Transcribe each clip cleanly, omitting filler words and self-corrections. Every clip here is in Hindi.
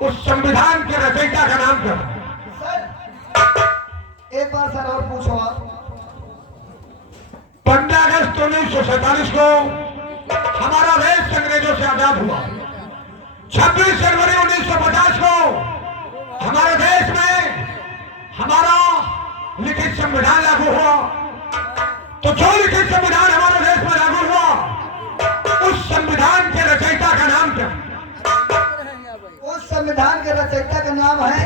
उस संविधान के रचयिता का नाम क्या? सर एक बार सर और पूछो आप। 15 अगस्त 1947 को हमारा देश अंग्रेजों से आजाद हुआ। 26 जनवरी 1950 को हमारे देश में हमारा लिखित संविधान लागू हुआ। तो जो लिखित संविधान हमारे देश में लागू हुआ, उस संविधान के रचयिता का नाम क्या? उस संविधान के रचयिता का नाम है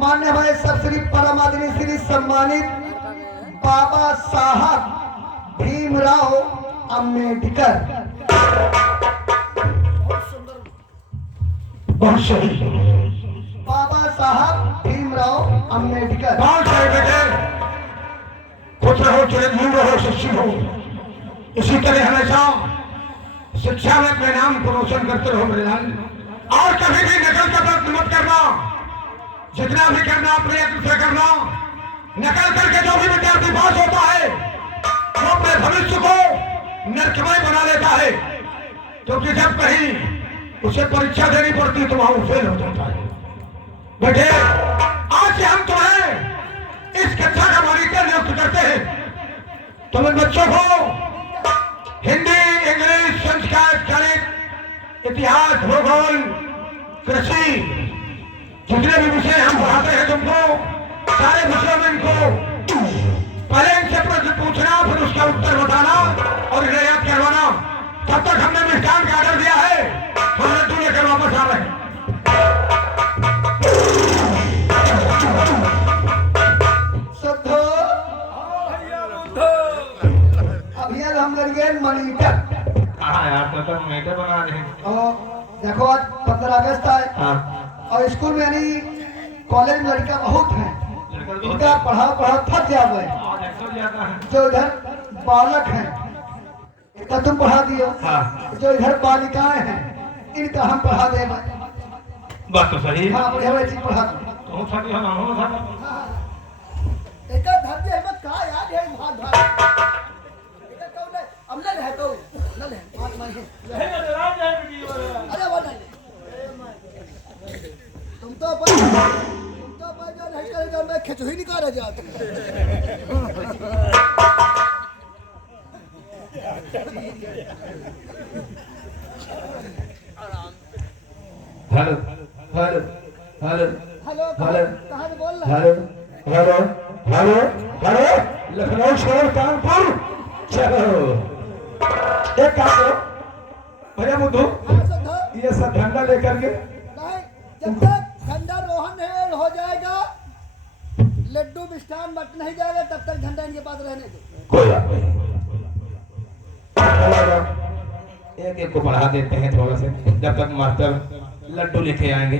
माननीय श्री परम आदरणीय श्री सम्मानित बाबा साहब भीमराव अम्बेडकर। बहुत सही। बाबा साहब भीमराव अम्बेडकर। बहुत सही बेटे। खुश रहो, चिरंजीव रहो, शिक्षित हो। इसी तरह हमेशा शिक्षा में अपने नाम को रोशन करते रहो मेरे लाल। और कभी भी नकल का प्रयत्न मत करना। जितना भी करना अपने यत्न से करना। नकल करके जो भी विद्यार्थी पास होता है वो अपने भविष्य को नरकमय बना लेता है, क्योंकि जब कहीं उसे परीक्षा देनी पड़ती तो वहां फेल हो जाता है। बेटे आज से हम तुम्हें इस कक्षा का मॉनिटर नियुक्त करते हैं। तुम इन बच्चों को हिंदी, इंग्लिश, संस्कृत, गणित, इतिहास, भूगोल, कृषि, जितने भी विषय हम पढ़ाते हैं तुमको सारे विषयों में इनको पहले इनसे प्रश्न पूछना, फिर उसका उत्तर बताना और इन्हें याद करवाना। तब तक हमने मिष्ठान का ऑर्डर दिया है, हम लड्डू लेकर वापस आ रहे हैं। अभियान हम लगे मॉनिटर। हाँ यार, तो मॉनिटर बना रहे हैं। देखो आज 15 अगस्त है। हाँ। और स्कूल में यानी कॉलेज में लड़का बहुत है, इनका पढ़ा थक जाता है। जो इधर बालक हैं इनका तुम पढ़ा दियो। हाँ। जो इधर बालिकाएं हैं इनका हम पढ़ा दे। बात तो सही है। हाँ बढ़िया चीज पढ़ा दो। तुम तो खिचड़ी निकाले जाते hello hello hello hello hello कहाँ से बोल रहे hello hello hello hello Lucknow शहर कानपुर। चलो एक काम करो भैया बुद्धू, हैं? ये सब झंडा लेकर के नहीं, जब तक झंडा रोहन नहीं हो जाएगा, लड्डू मिष्ठान बट नहीं जाएगा, तब तक झंडा इनके पास रहने दो। कोई बात नहीं। एक एक को बढ़ा देते हैं थोड़ा से, जब तक मास्टर लड्डू लेके आएंगे।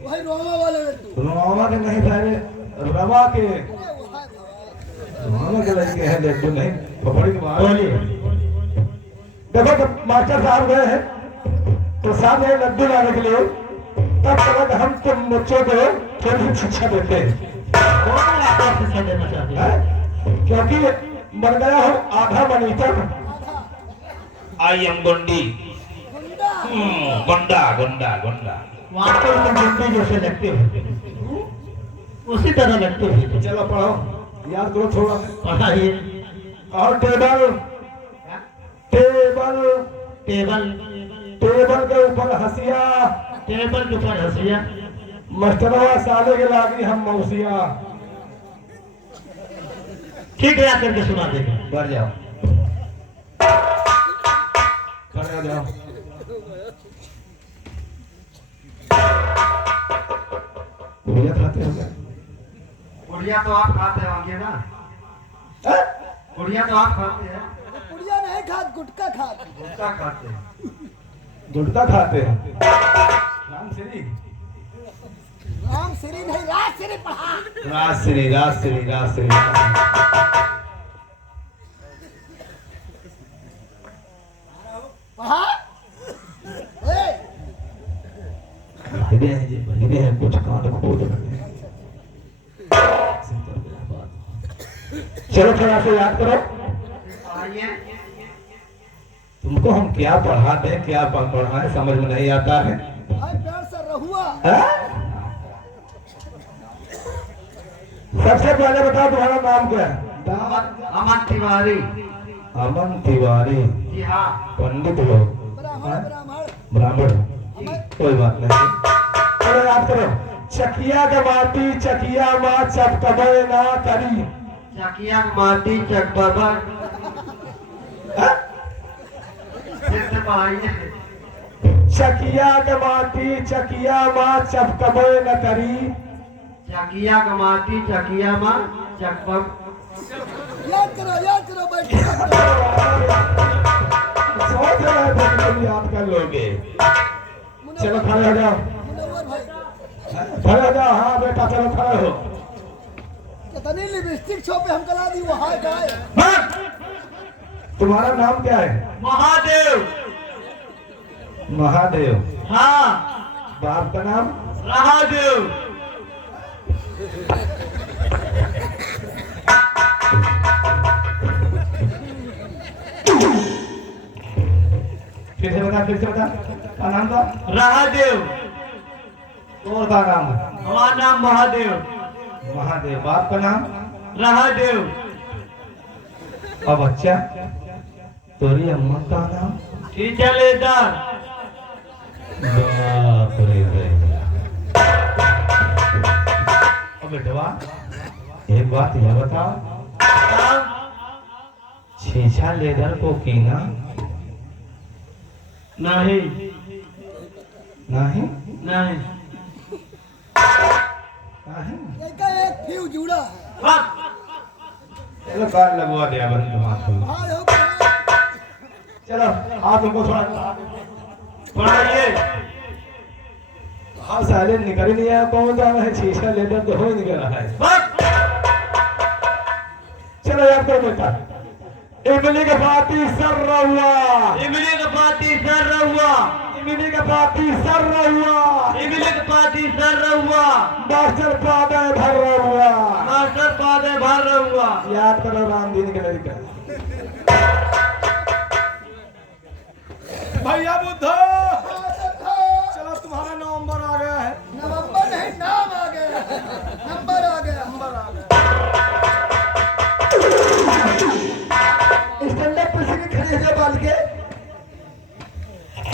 वही रोमा वाले लड्डू। रोमा के नहीं पहले रवा के, रोमा के लड़के हैं लड्डू नहीं पकड़ी के बाहर। देखो जब मास्टर साहब गए हैं तो सामने लड्डू लाने के लिए, तब तक हम तुम बच्चों को थोड़ी शिक्षा देते हैं। शिक्षा देना चाहते हैं क्योंकि बन गया हो आधा मॉनिटर। आई एम गुंडी। गुंडा गुंडा गुंडा वास्तव में गुंडी जैसे लगते हो, उसी तरह लगते हो। चलो पढ़ो, याद करो थोड़ा। पढ़ाइए। और टेबल टेबल टेबल टेबल के ऊपर हंसिया, टेबल के ऊपर हंसिया। मास्टरवा साले के लागी हम मौसिया। ठीक है, आकर के सुना देगा। घर जाओ, खड़े हो जाओ। गुड़िया खाते हो क्या? गुड़िया तो आप खाते होंगे ना? गुड़िया तो आप खाते हैं? पुड़िया नहीं खात, गुटका खात। गुटखा खाते हैं। गुटखा खाते हैं। राम श्री राम श्री नहीं, राज श्री पढ़ा। राश्री राश्री राश्री। पढ़ा। भाईदे हैं जी, भाईदे हैं, कुछ कान खोद रहे हैं। चलो थोड़ा सा याद करो। आइए। तुमको हम क्या पढ़ाते हैं, क्या पढ़ाएं समझ में नहीं आता है। प्यार से रहुआ। सबसे पहले बताओ तुम्हारा नाम क्या है? अमन तिवारी। अमन तिवारी। जी हाँ। पंडित हो? ब्राह्मण। कोई बात नहीं, चलो याद करो। चकिया के माटी चकिया माँ चपकबे ना करी। चकिया माटी चकबरबर। फिर से पढ़ाइए। चकिया के माटी चकिया माँ चपकबे न करी। चकिया माटी चकिया माँ चकबब। याद करो बैठ सोच रहे थे कि तुम याद कर लोगे। चलो खड़े हो जाओ, खड़े हो जाओ। हाँ बेटा चलो खड़े हो। कितनी लिपस्टिक छोपे हम कला दी वहां गाय। तुम्हारा नाम क्या है? महादेव। महादेव। हाँ। बाप का नाम? महादेव। फिर से बता क्या नाम था? महादेव। और का नाम? हमारा नाम महादेव। महादेव। बाप का नाम? महादेव। और बच्चा? तोरी अम्मा का नाम? टीचर लेदार। बाप रे रे। अब बेटवा एक बात यह बताओ, छीछा लेदर को कीना? नहीं नहीं नहीं। नहीं। एक फ्यूज जुड़ा। चलो कार लगवा दिया बंद हाथ में। हाय हो चलो हाथ तुमको थोड़ा पढ़ाइए। हाँ साले निकल ही नहीं आया। कौन जा रहा है? शीशा लेदर तो हो ही निकल रहा है। चलो याद करो बेटा। इमली का पाती सर रहुआ। इमली का पाती सर रहुआ। इमली का पाती सर रहुआ। इमली का पाती सर रहुआ। मास्टर पादे भर रहुआ। मास्टर पादे भर रहुआ। याद करो राम दिन के लड़का। भैया बुद्ध, चलो तुम्हारा नवंबर आ गया है। नवंबर नहीं नाम आ गया। नंबर आ गया। स्टैंड अप पे खड़े हो बाल के।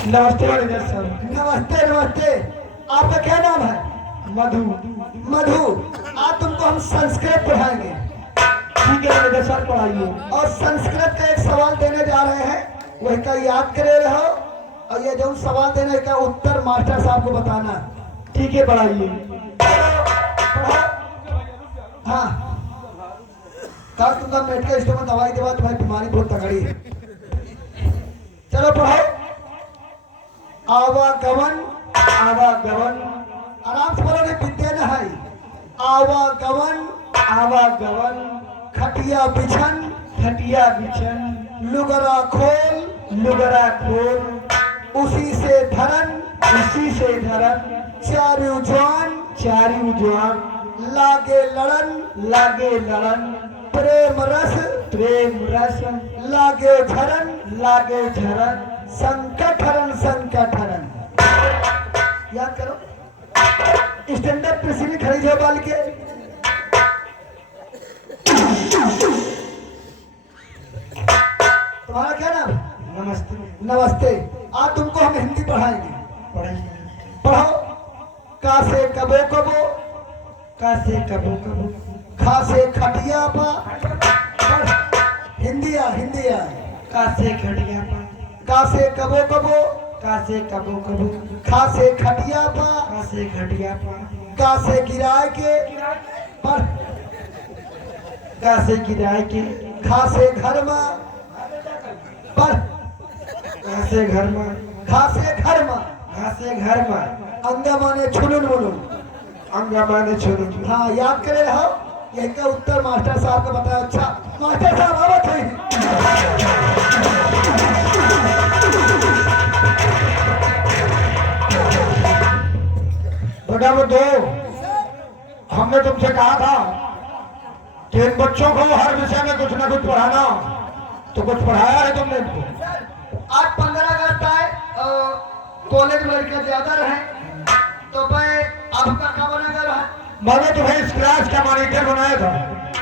नमस्ते मैनेजर साहब। नमस्ते नमस्ते। आपका क्या नाम है? मधु। मधु। आज तुमको हम संस्कृत पढ़ाएंगे। ठीक है मैनेजर साहब पढ़ाइए। और संस्कृत का एक सवाल देने जा रहे हैं, वही का याद करे रहो। और ये जो सवाल देने का उत्तर मास्टर साहब को बताना। ठीक है पढ़ाइए। हाँ कल तुमका मेडिकल स्टोर में दवाई देवा, तुम्हारी बीमारी बहुत तगड़ी है। चलो पढ़ो। आवागमन। आवागमन। आराम से बोलो, नहीं विद्या न है। आवागमन। आवागमन। खटिया बिछन। खटिया बिछन। लुगरा खोल। लुगरा खोल। उसी से धरन। उसी से धरन। चारू जवान। चारू जवान। लागे लड़न। लागे लड़न। प्रेम रस। प्रेम रस। लागे झरन। लागे झरन। संकट हरण। संकट हरण। याद करो। स्टैंड अप पे सीढ़ी खड़ी जो बाल के। तुम्हारा क्या नाम? नमस्ते। नमस्ते। आज तुमको हम हिंदी पढ़ाएंगे। पढ़ो। का से कबो कबो। का से कबो कबो। खा से खटिया पा। पढ़। हिंदी आ। का से खटिया पा। का से कबो कबो। का से कबो कबो। खा से खटिया पा। का से खटिया पा। का से गिराए के। पढ़। का से गिराए के। खा से घर में। पढ़। का से घर में। खा से घर में। का से घर में। अंगा माने छुनुन मुनुन। अंगा माने छोड़ो। हाँ याद करे रहो। यही का उत्तर मास्टर साहब ने बताया। अच्छा मास्टर साहब आवत है। बेटा वो दो, हमने तुमसे कहा था कि इन बच्चों को हर विषय में कुछ ना कुछ पढ़ाना, तो कुछ पढ़ाया है तुमने इनको? आज 15 अगस्त आए। कॉलेज में लड़के ज्यादा रहे तो मैं आपका क्या बनाया गया है? मैंने तुम्हें इस क्लास का मॉनिटर बनाया था।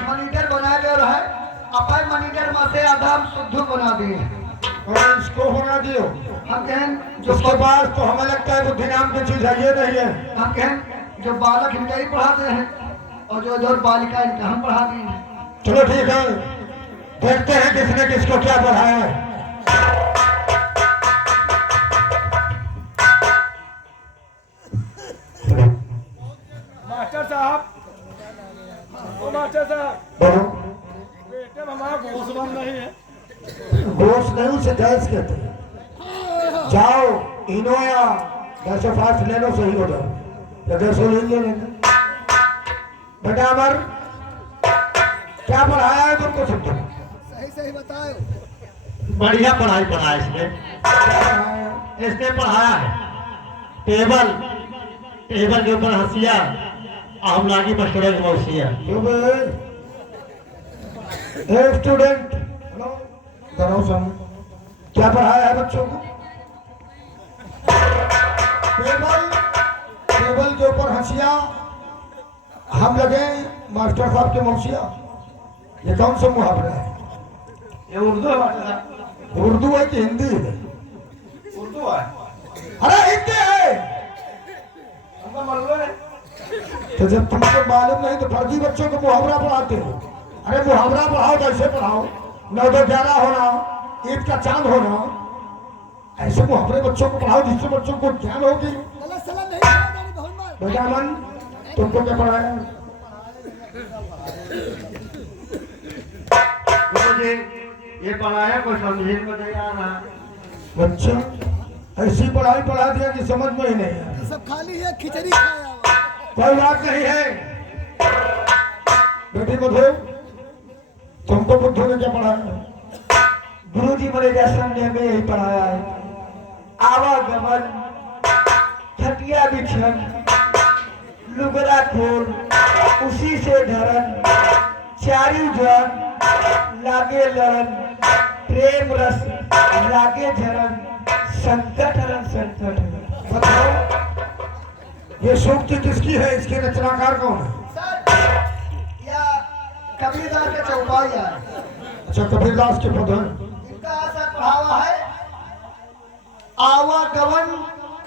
मॉनिटर बनाया गया है। अपन मॉनिटर में से आधा हम शुद्ध बना दिए। और इसको होना दियो। हम कहें जो उसके पास तो हमें लगता है बुद्धि नाम की चीज है ये नहीं है। हम कहें जो बालक इनका ही पढ़ाते हैं और जो इधर बालिका इनका हम पढ़ा दिए हैं। चलो ठीक है, देखते हैं किसने किसको क्या पढ़ाया है। मास्टर साहब, ओ मास्टर साहब, बोलो। बेटे में हमारा घोष बंद नहीं है। घोष नहीं, उसे गैस कहते हैं। जाओ इनो या गैस फास्ट ले लो, सही हो जाओ। या गैसोलीन ले लेना। बेटा अमर, क्या पढ़ाया है तुमको सब? सही सही बताओ। बढ़िया पढ़ाई पढ़ाया इसने पढ़ाया है टेबल के ऊपर हंसिया हम लागी मशहूर मौसिया। स्टूडेंट करो सम, क्या पढ़ाया है बच्चों को? टेबल के ऊपर हंसिया हम लगे मास्टर साहब के मौसिया। ये कौन सा मुहावरा है? ये उर्दू है मास्टर साहब। उर्दू है कि हिंदी है? उर्दू है। अरे हिंदी है। हमको मालूम है। तो जब तुमको मालूम नहीं तो फर्जी बच्चों को मुहावरा पढ़ाते हो। अरे मुहावरा पढ़ाओ तो ऐसे पढ़ाओ, 9-11 होना, ईद का चांद होना, ऐसे मुहावरे बच्चों को पढ़ाओ जिससे बच्चों को ज्ञान होगी। बेटा मन, तुमको क्या पढ़ाया? मुझे ये पढ़ाया कोई समझे को नहीं आ रहा। बच्चा ऐसी पढ़ाई पढ़ा दिया कि समझ में ही नहीं आया। सब खाली है, खिचड़ी खाया हुआ। कोई बात नहीं है। बेटी मधु, तुमको बुद्धू ने क्या पढ़ाया? गुरु जी मेरे दर्शन ने में यही पढ़ाया है। आवागमन, खटिया बिछन, लुगरा खोल, उसी से धरन, चारू जन, लागे लड़न, प्रेम रस लागे झरन, संकट हरन संकट हरन। बताओ ये सूक्ति किसकी है? इसके रचनाकार कौन है? या कबीरदास के चौपाई है। अच्छा, कबीरदास के पद हैं। इनका असर पढ़ावा है। आवागमन,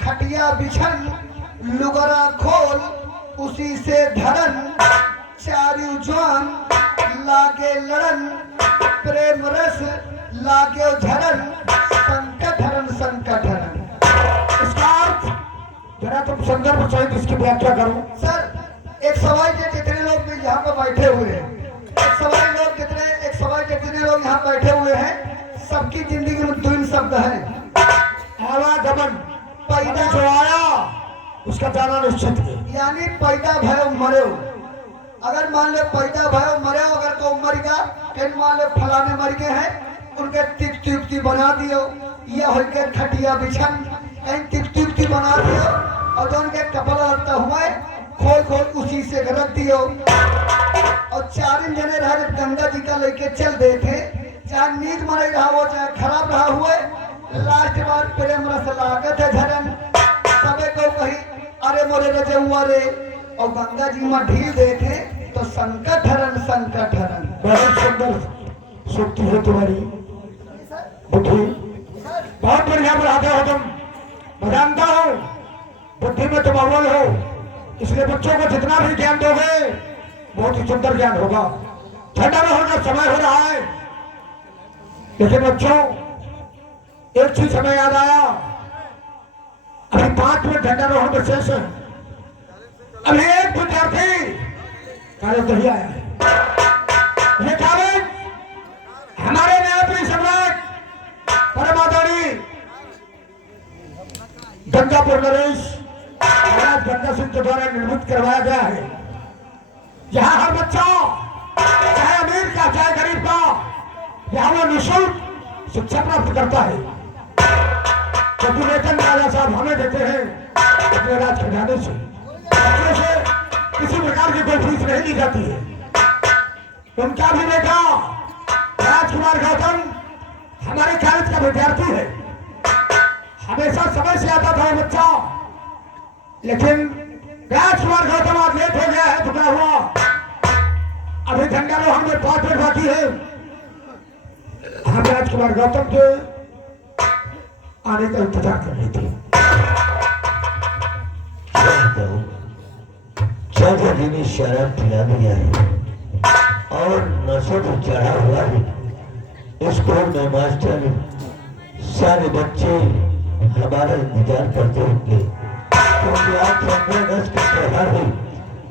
खटिया बिछन, लुगरा खोल, उसी से धरन, चारू जवान, लागे लड़न, प्रेम रस लागे झरन, संकट हरन संकट हरन। इसका अर्थ जरा तुम संदर्भ सहित इसकी व्याख्या करो। सर, एक सवाई के जितने लोग भी यहाँ पर बैठे हुए हैं, एक सवाई के जितने लोग यहाँ बैठे हुए हैं, सबकी जिंदगी में 2 शब्द हैं। आवागमन, पैदा जो आया उसका जाना निश्चित है। यानी पैदा भयो मरो। अगर मान लो पैदा भयो मरे, अगर तो मर गया, कहीं मान लो फलाने मर गए हैं, उनके तिप्ती बना दियो, या हो के खटिया बिछन कहीं तिप्ती बना दियो, और जो उनके कपड़ा लगता हुआ खोल उसी से रख दियो। और 4 जने रह गंगा जी का लेके चल दे थे, चाहे नीक मरे रहा हो चाहे खराब रहा हुए, लास्ट बार प्रेम रस लागत है झरन। सबे को कही अरे मोरे रजे हुआ रे, और गंगा जी में ढील देखे तो संकट हरन संकट हरन। बहुत सुंदर सूक्ति है तुम्हारी बुद्धि, बहुत बढ़िया पढ़ाते हो तुम। मैं जानता हूँ बुद्धि में तुम अव्वल हो, इसलिए बच्चों को जितना भी ज्ञान दोगे बहुत ही सुंदर ज्ञान होगा। ठंडा रोहन का समय हो रहा है, लेकिन बच्चों एक चीज हमें याद आया, अभी 5 मिनट ठंडा रोहन में शेष है। अभी एक विद्यार्थी कार्य नहीं आया है। ये कॉलेज हमारे न्यायपीठ सम्राट परम आदरणीय गंगापुर नरेश महाराज गंगा सिंह के द्वारा निर्मित करवाया गया है। यहाँ हर बच्चा चाहे अमीर का चाहे गरीब का यहाँ वो निःशुल्क शिक्षा प्राप्त करता है, क्योंकि वेतन राजा साहब हमें देते हैं अपने राज खजाने से। बच्चों से किसी प्रकार की कोई फीस नहीं ली जाती है। उनका भी बेटा राजकुमार गौतम हमारे कॉलेज का विद्यार्थी है। हमेशा समय से आता था वो बच्चा, लेकिन राजकुमार गौतम आज लेट हो गया है तो क्या हुआ? अभी घंटा लो हमें 5 मिनट बाकी है। हम राजकुमार गौतम के आने का इंतजार कर रहे थे। 14 दिन शराब पिला दिया है और नशे पर चढ़ा हुआ है। स्कूल में मास्टर सारे बच्चे हमारा इंतजार करते होंगे क्योंकि आज 15 अगस्त का त्योहार है,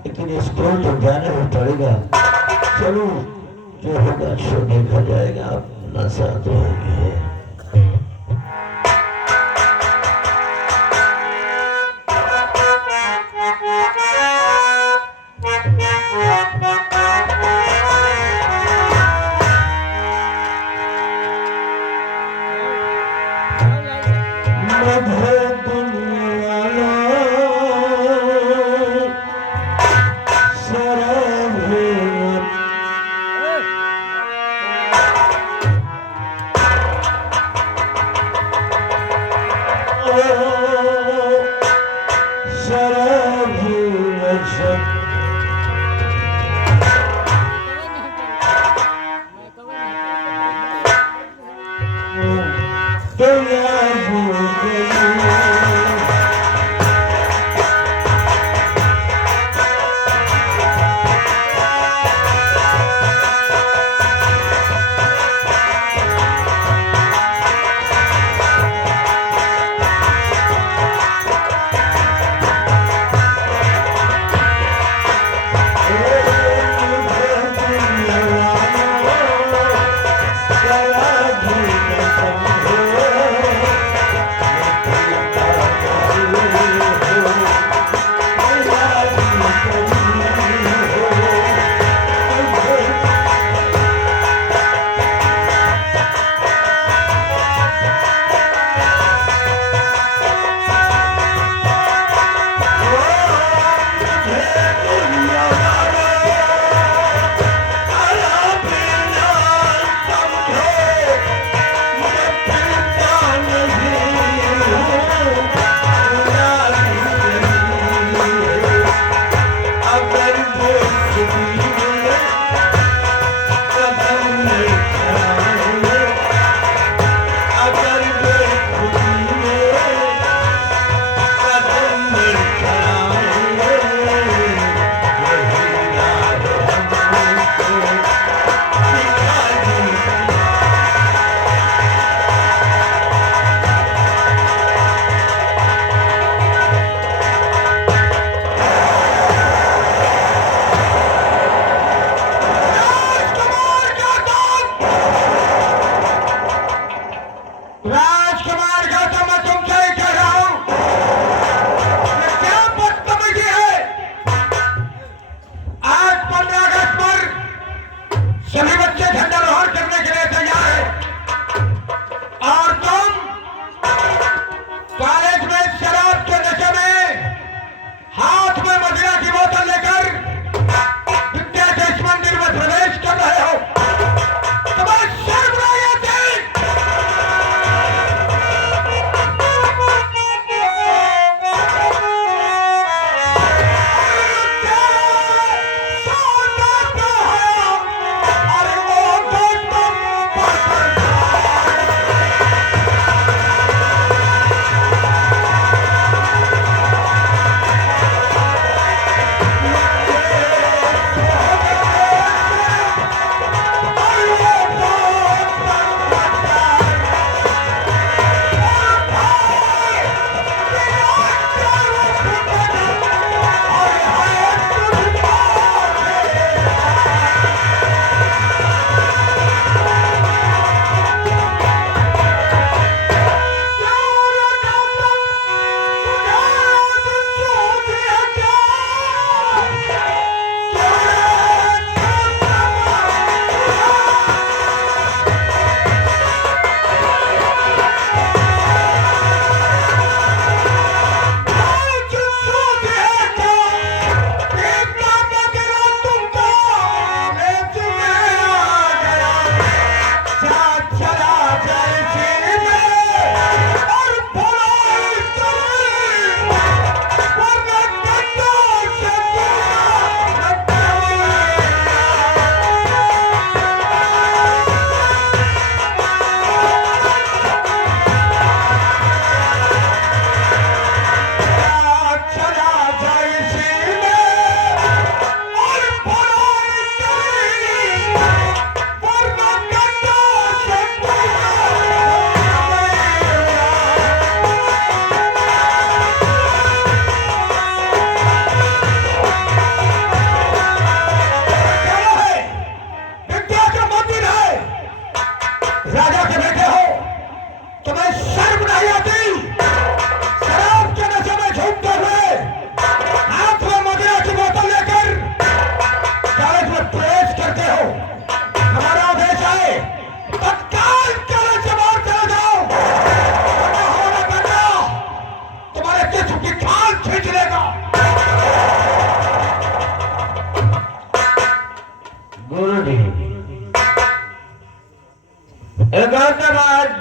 लेकिन स्कूल तो जाना ही पड़ेगा। चलो जो होगा सो देखा जाएगा। अब नशा तो है।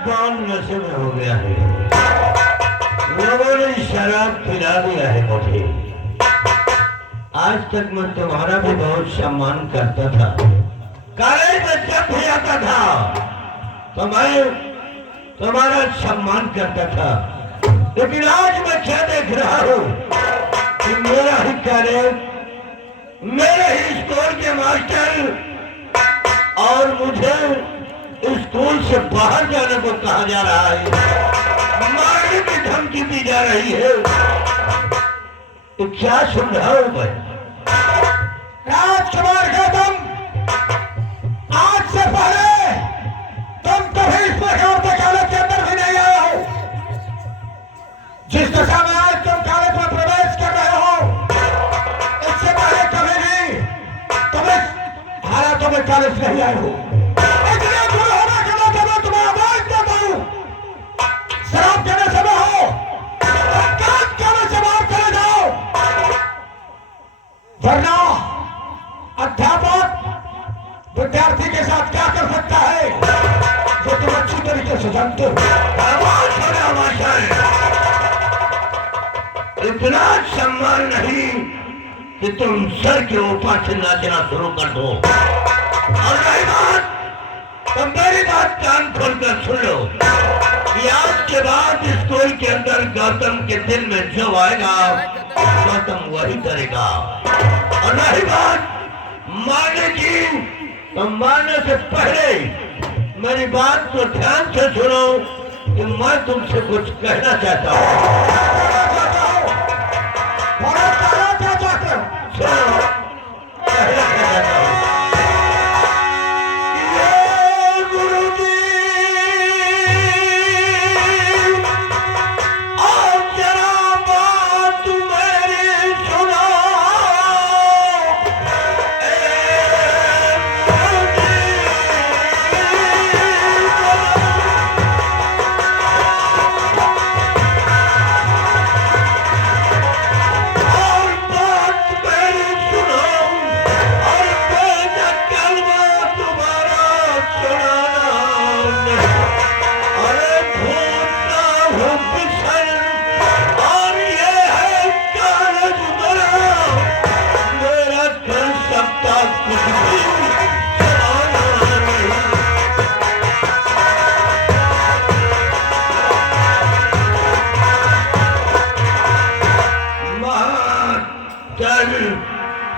कौन नशे में हो गया है। लोगों ने शराब पिला दिया है मुझे। आज तक मैं तुम्हारा भी बहुत सम्मान करता था। कॉलेज में जब भी आता था तो मैं तुम्हारा सम्मान करता था, लेकिन आज मैं क्या देख रहा हूँ कि मेरा ही कॉलेज, मेरे ही स्कूल के मास्टर और मुझे स्कूल से बाहर जाने को कहा जा रहा है, मारने की धमकी दी जा रही है। तो क्या सुन रहा हूं मैं? राजकुमार गौतम, आज से पहले तुम कभी इस प्रकार के कॉलेज के अंदर भी नहीं आए हो। जिस दशा में आज तुम कॉलेज में प्रवेश कर रहे हो, इससे पहले कभी भी तुम इस हालातों में कॉलेज नहीं आए हो। इसलिए गुरु होने के नाते मैं तुम्हें आवाज देता हूं, शराब के नशे में हो, कॉलेज से बाहर चले जाओ, वरना अध्यापक विद्यार्थी के साथ क्या कर सकता है जो तुम अच्छी तरीके से जानते हो। इतना सम्मान नहीं कि तुम सर के ऊपर से नाचना शुरू कर दो। और रही बात, तो मेरी बात कान खोलकर सुन लो कि आज के बाद स्कूल के अंदर गौतम के दिल में जो आएगा गौतम वही करेगा। और रही बात मारने की, तो मारने से पहले मेरी बात को ध्यान से सुनो कि मैं तुमसे कुछ कहना चाहता हूँ। सुनो, कहना चाहता हूँ। ये गुरुजी, और जरा बात मेरी सुनो।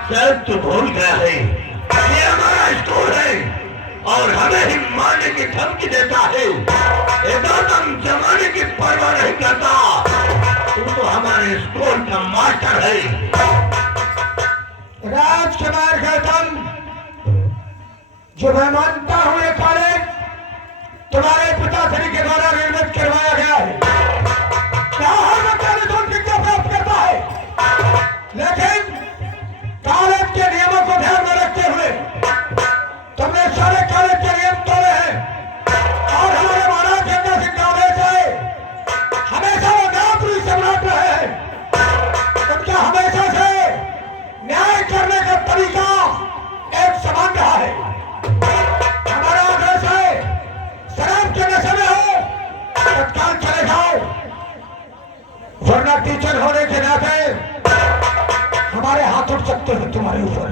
शायद तो भूल गया है, ये हमारा स्कूल है और हमें ही मारने की धमकी देता है। ये गौतम जमाने की परवाह नहीं करता। तू तो हमारे स्कूल का मास्टर है। राजकुमार गौतम, जो मैं मानता हूं ये कॉलेज तुम्हारे पिताश्री के द्वारा निर्मित करवाया गया है। यहाँ हर बच्चा निःशुल्क शिक्षा प्राप्त करता है, लेकिन कॉलेज के नियमों को ध्यान में रखते हुए तुमने सारे कॉलेज के नियम तोड़े हैं। और हमारे महाराज चंद्र सिंह का आदेश है, हमेशा वो न्यायपुरी सम्राट रहे हैं। उनका हमेशा से न्याय करने का तरीका एक समान रहा है। हमारा आदेश है, शराब के नशे में हो तत्काल चले जाओ, वरना टीचर होने के नाते हमारे हाथ उठ सकते हैं तुम्हारे ऊपर।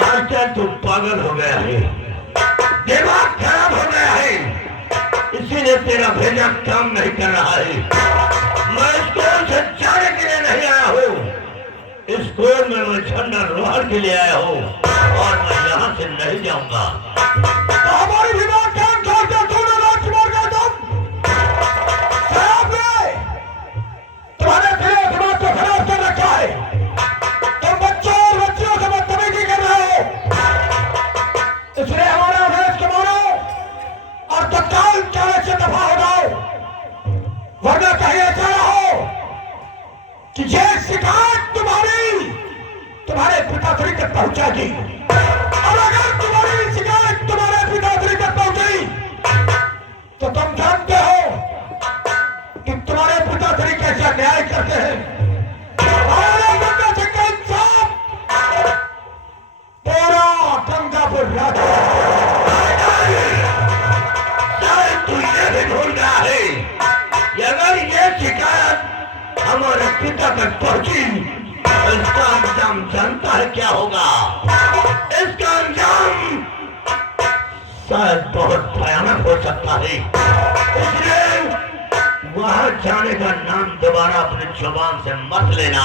मास्टर तू पागल हो गया है, दिमाग खराब हो गया है, इसीलिए तेरा भेजा काम नहीं कर रहा है। मैं स्कूल से जाने के लिए नहीं आया हूँ, स्कूल में मैं झंडा रोहड़ के लिए आया हूँ और मैं यहाँ से नहीं जाऊंगा। तो हमारी भी बात ध्यान छोड़कर सुनो राजकुमार गौतम, शराब ने तुम्हारे दिल और दिमाग को खराब कर रखा है। तुम बच्चों और बच्चियों से बदतमीजी कर रहे हो, इसलिए हमारा आदेश को मानो और तत्काल कॉलेज से दफा हो जाओ, वरना कहीं ऐसा ना हो कि ये शिकायत तुम्हारे पिताश्री तक पहुंचाएगी। और अगर तुम्हारी शिकायत तुम्हारे पिताश्री तक पहुंची तो तुम जानते हो कि तुम्हारे पिताश्री कैसा न्याय करते हैं। पूरा गंगापुर राज्य खराब हो सकता है, इसलिए वहां जाने का नाम दोबारा अपनी जुबान से मत लेना।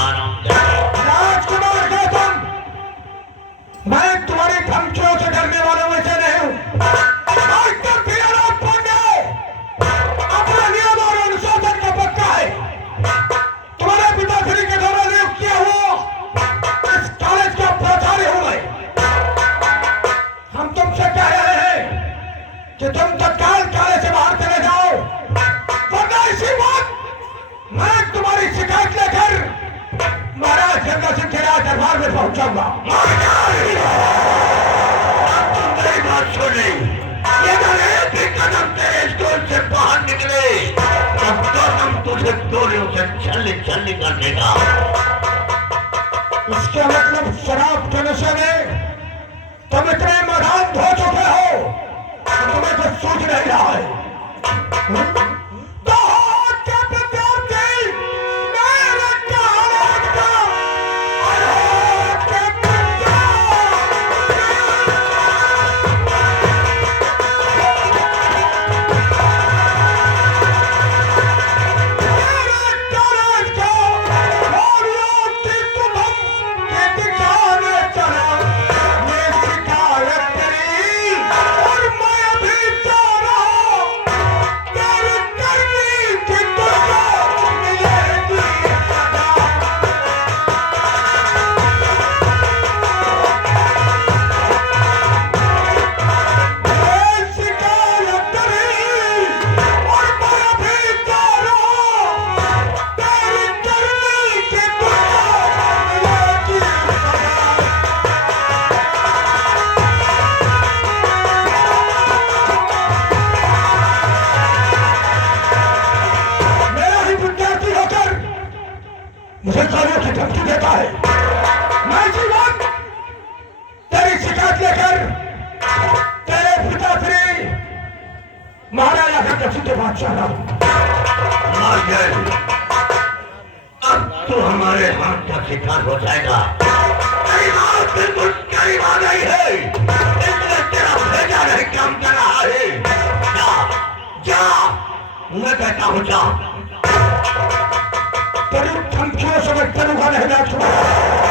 राजकुमार गौतम, मैं तुम्हारी धमकियों से डरने वालों में से नहीं हूं। डॉक्टर प्रियनाथ पांडे अपने नियम और अनुशासन का पक्का है। तुम्हारे पिताश्री के द्वारा नियुक्त किया हुआ इस कॉलेज का प्राचार्य हूं मैं। हम तुमसे कह रहे हैं कि तुम तत्काल कॉलेज से बाहर चले जाओ, वरना इसी वक्त मैं तुम्हारी शिकायत लेकर महाराज जंगा सिंह के राज दरबार में पहुंचाऊंगा। मेरी बात सुनी, अगर एक भी कदम तेरे स्टोर से बाहर निकले तब तो हम तुझे गोलियों से छलनी छलनी कर देगा। इसके मतलब शराब के नशे में तुम इतने मैदान धो चुके हो कि तुम्हें कुछ सूझ नहीं रहा है। तो के विद्यार्थी मेरे कहानी का के मुझे गोलियों की धमकी देता है। मैं जीवन तेरी शिकायत लेकर तेरे पिताश्री महाराजा का कथित के पास चला हूं। अब तो हमारे हाथ का शिकार हो जाएगा। तेरी मौत बिल्कुल करीब आ गई है, इसलिए तेरा भेजा नहीं काम कर रहा है। जा जा, मैं कहता हूं जा। तेरी धमकियों से मैं डरूंगा नहीं, राजकुमार।